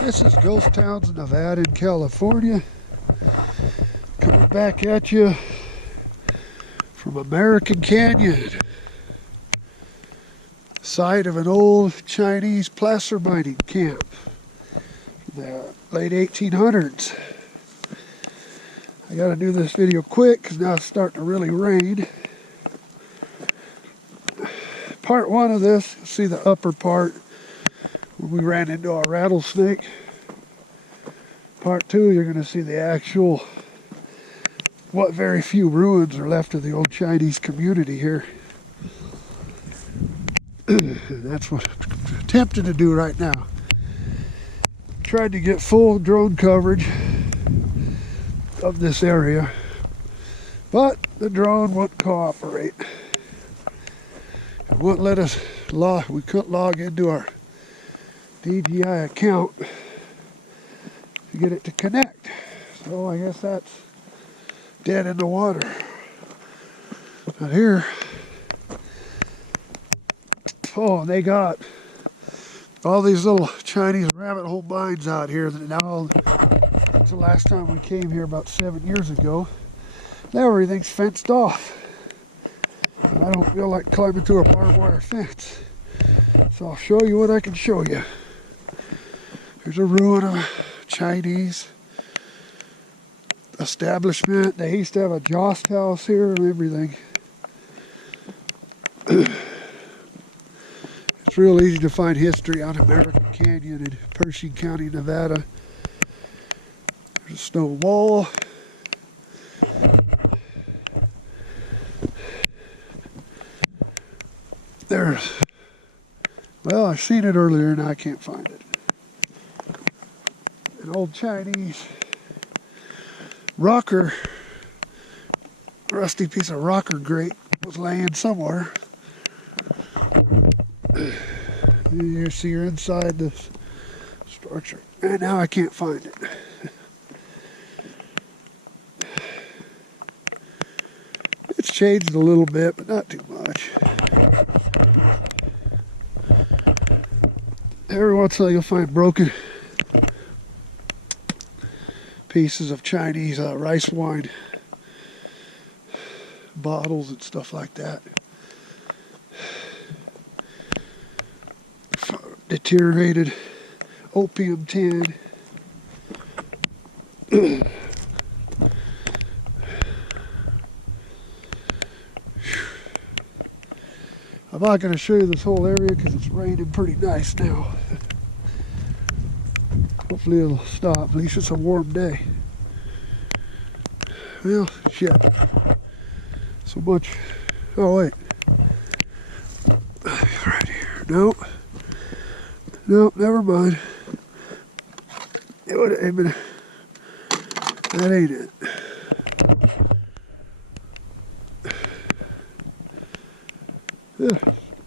This is Ghost Towns, Nevada, in California. Coming back at you from American Canyon, site of an old Chinese placer mining camp from the late 1800s. I gotta do this video quick because now it's starting to really rain. Part one of this, you'll see the upper part where we ran into a rattlesnake. Part two, you're going to see the actual, what very few ruins are left of the old Chinese community here. That's what I'm attempting to do right now. Tried to get full drone coverage of this area, but the drone wouldn't cooperate. It wouldn't let us log, we couldn't log into our DJI account to get it to connect. So I guess that's dead in the water. But here, oh, they got all these little Chinese rabbit hole mines out here that now, since the last time we came here about 7 years ago, now everything's fenced off. And I don't feel like climbing through a barbed wire fence. So I'll show you what I can show you. There's a ruin of a Chinese establishment. They used to have a joust house here and everything. It's real easy to find history on American Canyon in Pershing County, Nevada. There's a stone wall. There's, well, I've seen it earlier and I can't find it. An old Chinese rocker, rusty piece of rocker grate was laying somewhere. You see you're inside this structure. And now I can't find it. It's changed a little bit, but not too much. Every once in a while you'll find broken pieces of Chinese rice wine bottles and stuff like that. Deteriorated opium tin. I'm not going to show you this whole area because it's raining pretty nice now. Hopefully it'll stop. At least it's a warm day. Well, shit. So much. Oh, wait. Right here. Nope. Nope, never mind. It would have been. That ain't it.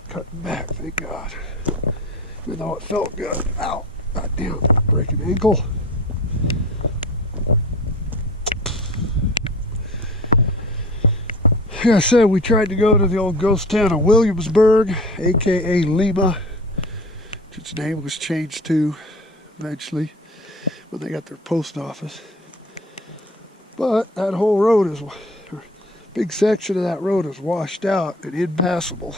Cutting back, thank God. Even though it felt good. Ow. God damn, break an ankle. Like I said, we tried to go to the old ghost town of Williamsburg, aka Lima, which its name was changed to eventually when they got their post office. But that whole road is, a big section of that road is washed out and impassable.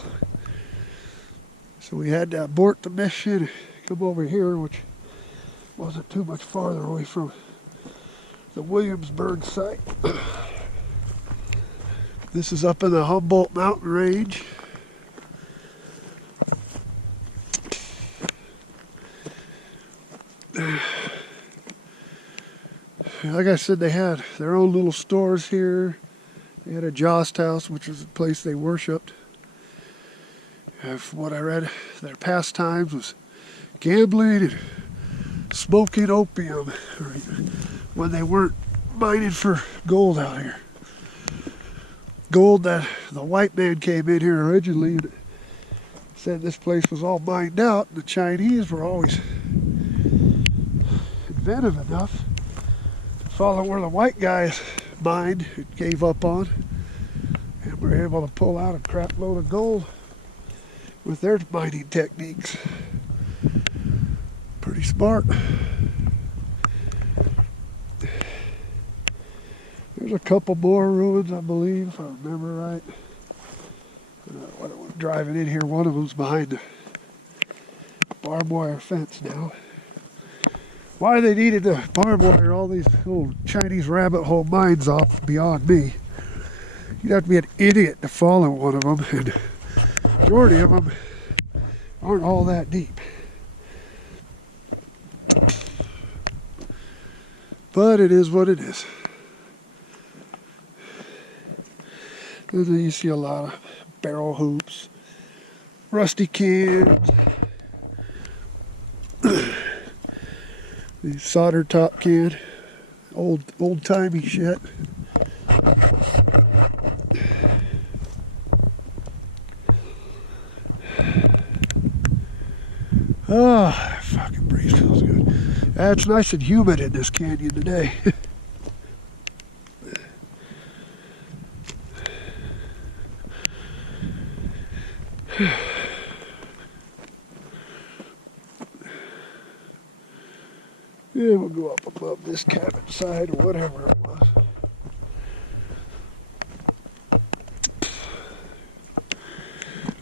So we had to abort the mission and come over here, which wasn't too much farther away from the Williamsburg site. This is up in the Humboldt Mountain Range. Like I said, they had their own little stores here. They had a joust house, which was a place they worshipped. From what I read, their pastimes was gambling and smoking opium when they weren't mining for gold out here. Gold that the white man came in here originally and said this place was all mined out. The Chinese were always inventive enough to follow where the white guys mined and gave up on and were able to pull out a crap load of gold with their mining techniques. Pretty smart. There's a couple more ruins, I believe, if I remember right. When I was driving in here, one of them's behind the barbed wire fence now. Why they needed to barbed wire all these little Chinese rabbit hole mines off beyond me. You'd have to be an idiot to follow one of them, and the majority of them aren't all that deep. But it is what it is. And then you see a lot of barrel hoops, rusty cans, the solder top can, old-timey shit. Ah, fucking breeze feels good. It's nice and humid in this canyon today. Yeah, we'll go up above this cabin side or whatever it was.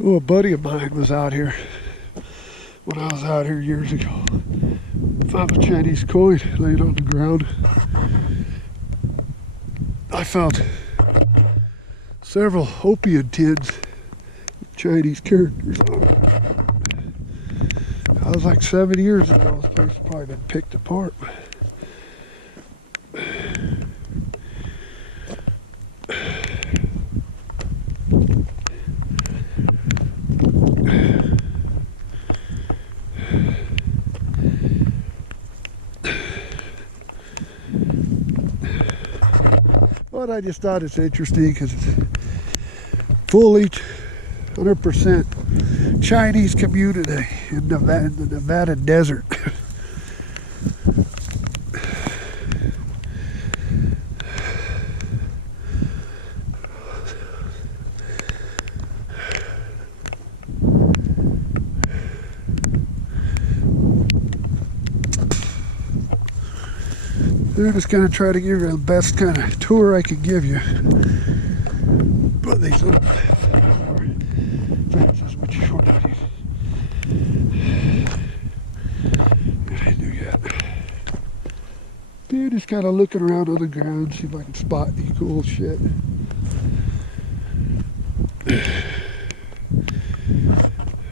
Oh, a buddy of mine was out here when I was out here years ago. Found a Chinese coin laying on the ground. I found several opium tins with Chinese characters on them. That was like 7 years ago. This place has probably been picked apart. But I just thought it's interesting because it's fully 100% Chinese community in the Nevada desert. I'm just going to try to give you the best kind of tour I can give you. But these little fences, which is what I didn't do yet. Dude, just kind of looking around on the ground, see if I can spot any cool shit.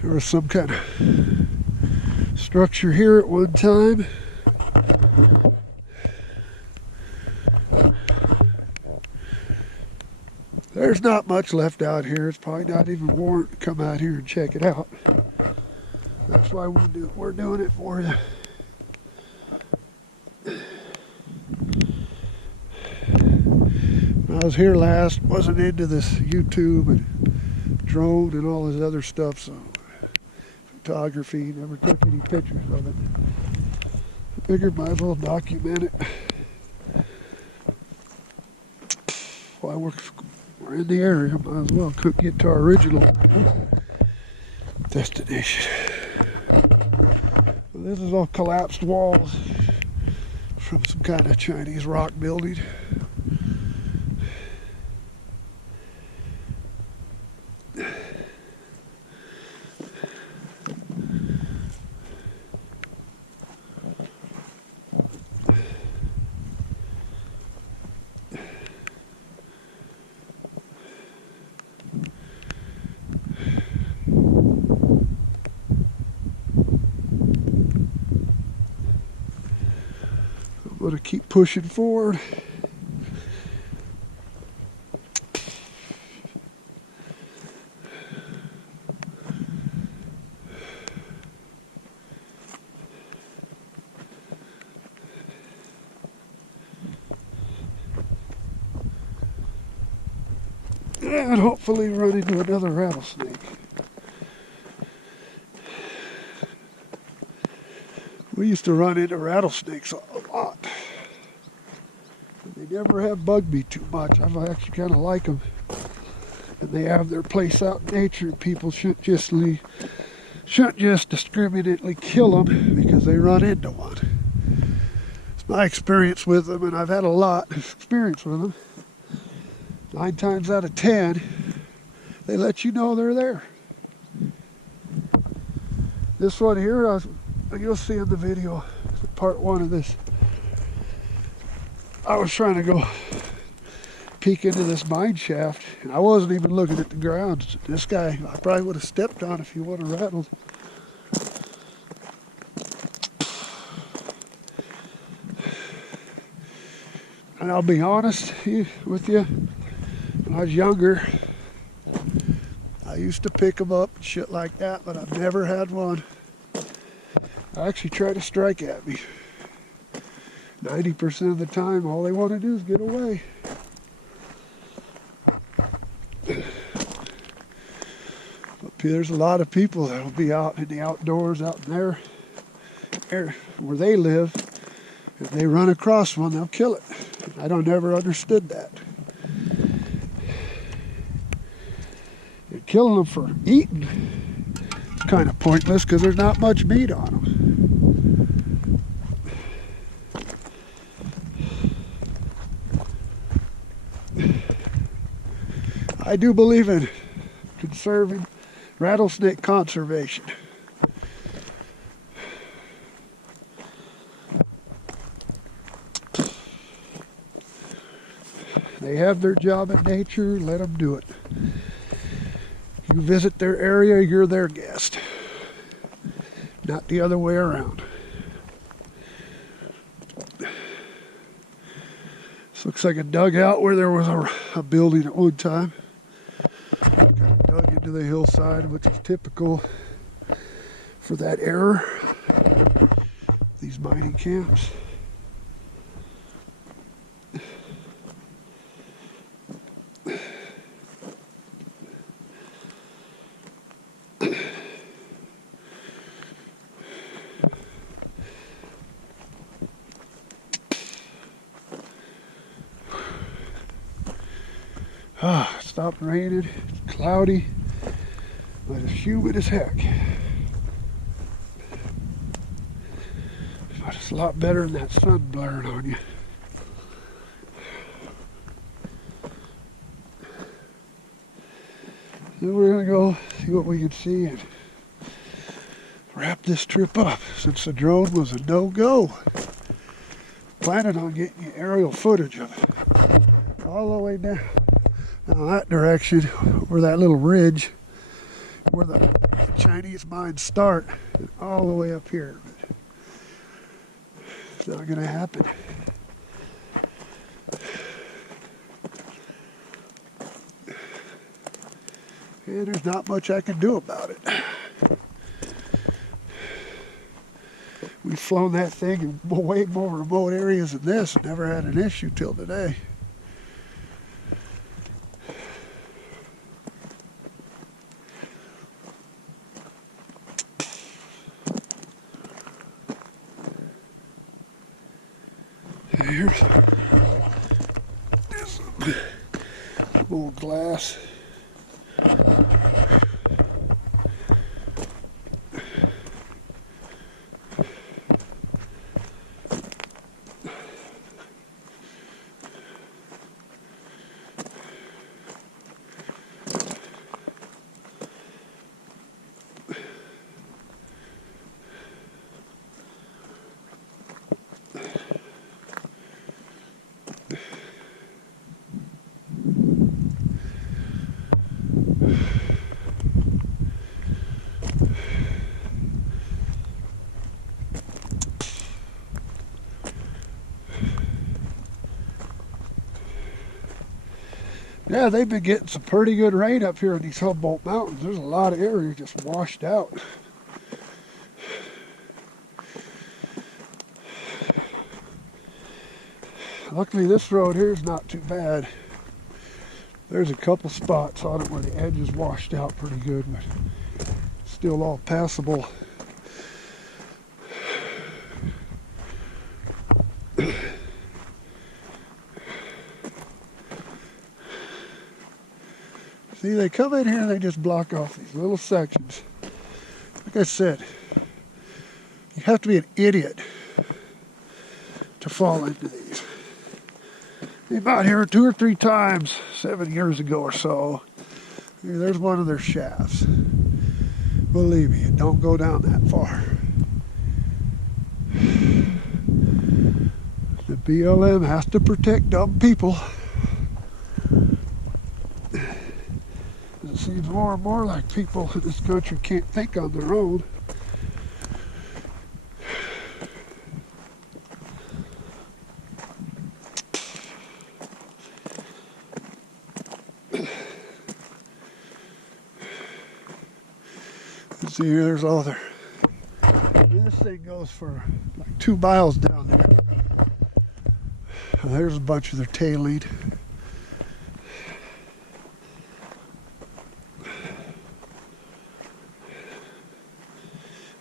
There was some kind of structure here at one time. There's not much left out here. It's probably not even warrant to come out here and check it out. That's why we're doing it for you. When I was here last, wasn't into this YouTube and drone and all this other stuff, so photography, never took any pictures of it. I figured might as well document it. Why we're in the area, might as well could get to our original destination. Well, this is all collapsed walls from some kind of Chinese rock building. I'm going to keep pushing forward. And hopefully run into another rattlesnake. We used to run into rattlesnakes a lot. They never have bugged me too much. I actually kind of like them. and they have their place out in nature. People shouldn't just discriminately kill them because they run into one. It's my experience with them, and I've had a lot of experience with them. 9 times out of 10, they let you know they're there. This one here, you'll see in the video, part 1 of this. I was trying to go peek into this mine shaft, and I wasn't even looking at the ground. This guy, I probably would have stepped on if he would have rattled. And I'll be honest with you, when I was younger, I used to pick them up and shit like that, but I've never had one actually try to strike at me. 90% of the time, all they want to do is get away. But there's a lot of people that will be out in the outdoors, out in there where they live. If they run across one, they'll kill it. I don't never understood that. And killing them for eating is kind of pointless because there's not much meat on them. I do believe in conserving rattlesnake conservation. They have their job in nature, let them do it. You visit their area, you're their guest. Not the other way around. This looks like a dugout where there was a building at one time. Kind of dug into the hillside, which is typical for that era. These mining camps. It stopped raining, it's cloudy, but it's humid as heck. But it's a lot better than that sun blaring on you. Then we're going to go see what we can see and wrap this trip up, since the drone was a no-go. Planning on getting you aerial footage of it all the way down. Now that direction, where that little ridge, where the Chinese mines start, and all the way up here. But it's not going to happen. And there's not much I can do about it. We've flown that thing in way more remote areas than this, never had an issue till today. Here's some old glass. Yeah, they've been getting some pretty good rain up here in these Humboldt Mountains. There's a lot of area just washed out. Luckily this road here is not too bad. There's a couple spots on it where the edge is washed out pretty good, but still all passable. See, they come in here and they just block off these little sections. Like I said, you have to be an idiot to fall into these. Came out here 2 or 3 times 7 years ago or so. There's one of their shafts. Believe me, it don't go down that far. The BLM has to protect dumb people. It seems more and more like people in this country can't think on their own. See, there's all their... This thing goes for like 2 miles down there. There's a bunch of their tailing.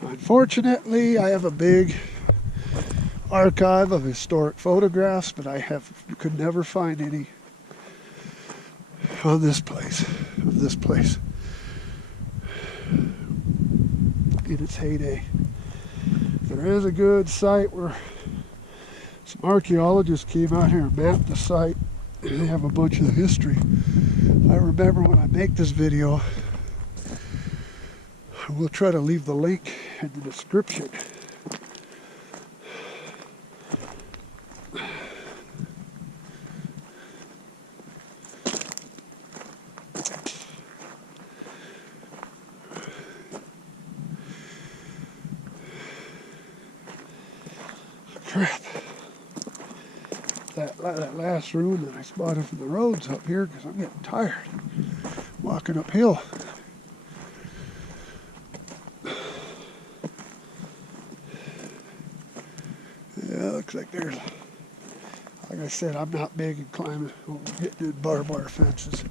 Unfortunately, I have a big archive of historic photographs, but I could never find any on this place, in its heyday. There is a good site where some archaeologists came out here and mapped the site, and they have a bunch of history. I remember when I make this video, I will try to leave the link in the description. Crap. That last ruin that I spotted from the roads up here, because I'm getting tired walking uphill. Yeah, looks like there's, like I said, I'm not big in climbing, getting in barbed wire fences.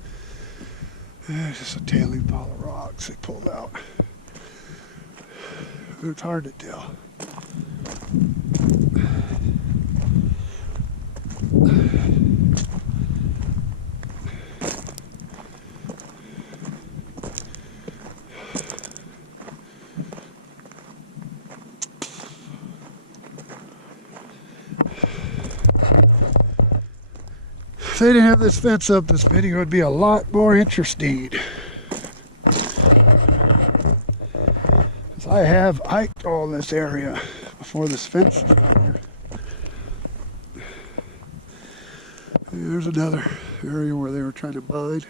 It's just a tailing pile of rocks they pulled out. It's hard to tell. If they didn't have this fence up, this video would be a lot more interesting. I have hiked all this area before this fence is down here. There's another area where they were trying to mine.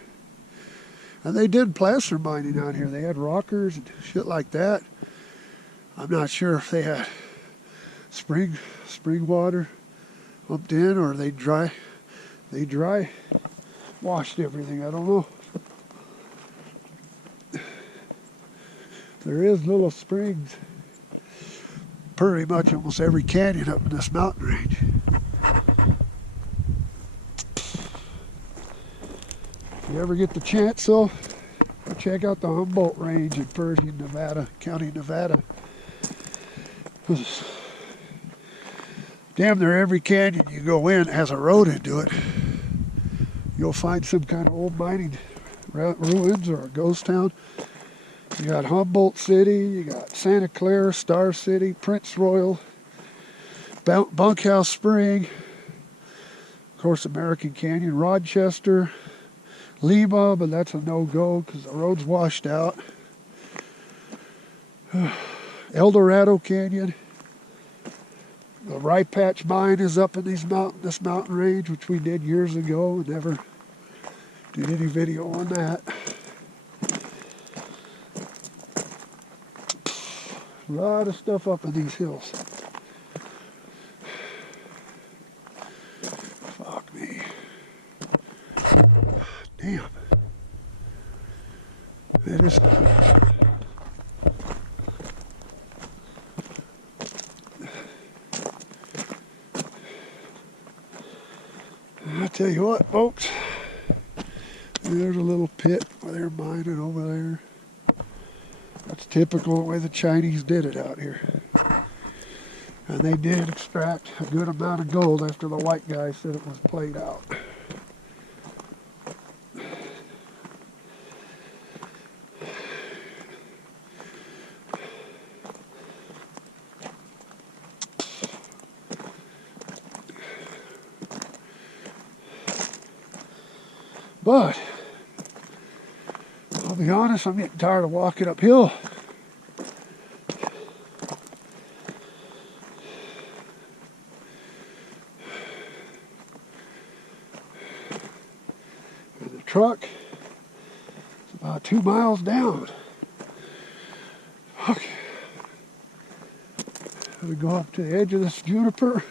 And they did placer mining out here. They had rockers and shit like that. I'm not sure if they had spring water pumped in, or they dry washed everything. I don't know. There is little springs pretty much almost every canyon up in this mountain range. If you ever get the chance, though, check out the Humboldt Range in Pershing, Nevada, County, Nevada. Damn near every canyon you go in has a road into it. You'll find some kind of old mining ruins or a ghost town. You got Humboldt City, you got Santa Clara, Star City, Prince Royal, Bunkhouse Spring, of course American Canyon, Rochester, Lima, but that's a no-go because the road's washed out. El Dorado Canyon. The Rye Patch Mine is up in this mountain range, which we did years ago. Never did any video on that. A lot of stuff up in these hills. Fuck me. Damn. It is. I tell you what, folks. There's a little pit where they're mining over there. That's typical the way the Chinese did it out here. And they did extract a good amount of gold after the white guy said it was played out. But I'll be honest, I'm getting tired of walking uphill. And the truck is about 2 miles down. Okay. We go up to the edge of this juniper.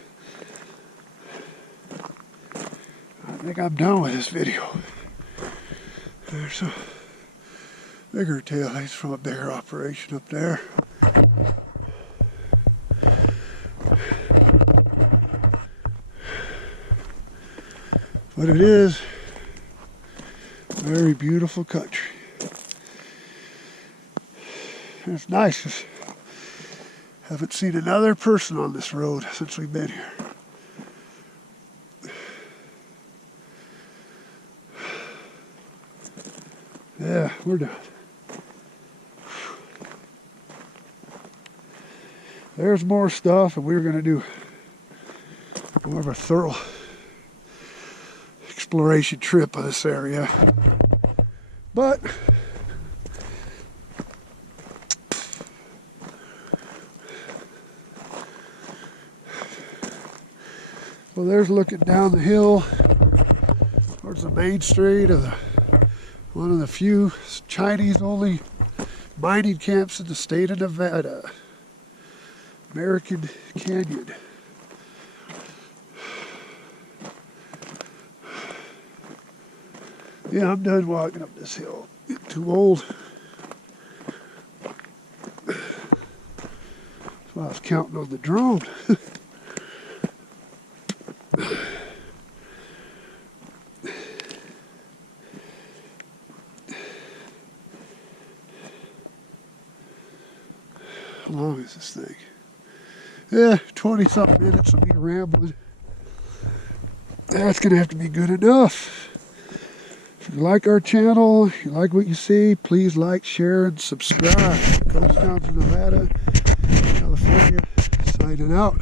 I think I'm done with this video. There's some bigger taillights from a bigger operation up there. But it is very beautiful country. It's nice. Haven't seen another person on this road since we've been here. Yeah, we're done. There's more stuff, and we're going to do more of a thorough exploration trip of this area. But well, there's looking down the hill towards the main street of one of the few Chinese-only mining camps in the state of Nevada, American Canyon. Yeah, I'm done walking up this hill. Getting too old. That's why I was counting on the drone. How long is this thing? Yeah, 20-something minutes of me rambling. That's going to have to be good enough. If you like our channel, if you like what you see, please like, share, and subscribe. Ghost Towns of Nevada, California, signing out.